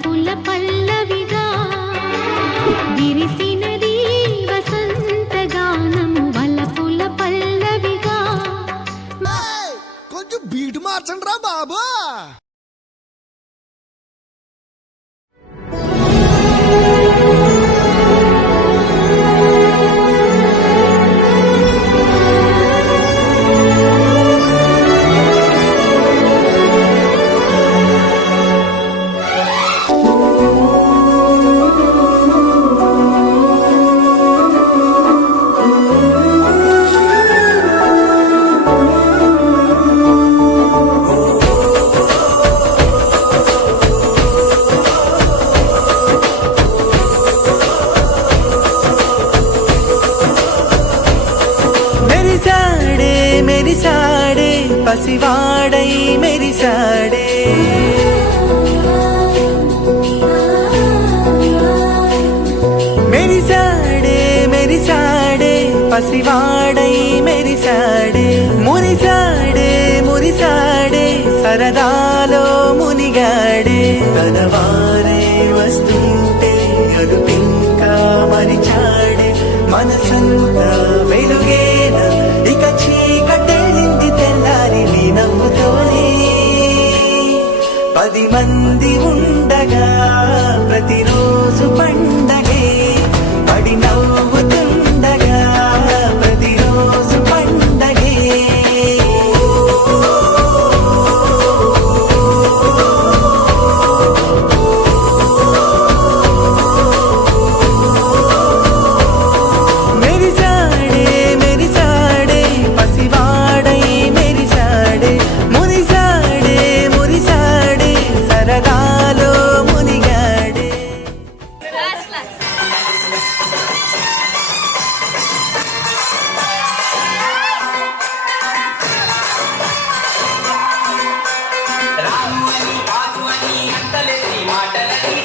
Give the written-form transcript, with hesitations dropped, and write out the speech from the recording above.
వలపుల పల్లవిగా విరిసినది వసంత గానము వలపుల పల్లవిగా. కొంచెం బీట్ మార్చండి రా బాబా. పసివాడై మెరిసాడే మెరిసాడే మెరిసాడే పసివాడై మెరిసాడే మురిసాడే మురిసాడే సరదాలో మునిగాడే తనవారే వస్తుంటే అదుపింకా మరిచాడే మనసంతా వెలుగేన ఇక చీకటెళ్ళింది తెల్లారి నీ నవ్వుతోనే 10 మంది ఉండగా ప్రతిరోజు పండగే పడి నవ్వుతుండగా ప్రతిరోజు పండగే రాము అని కాదు అని అంతలేని మాటలని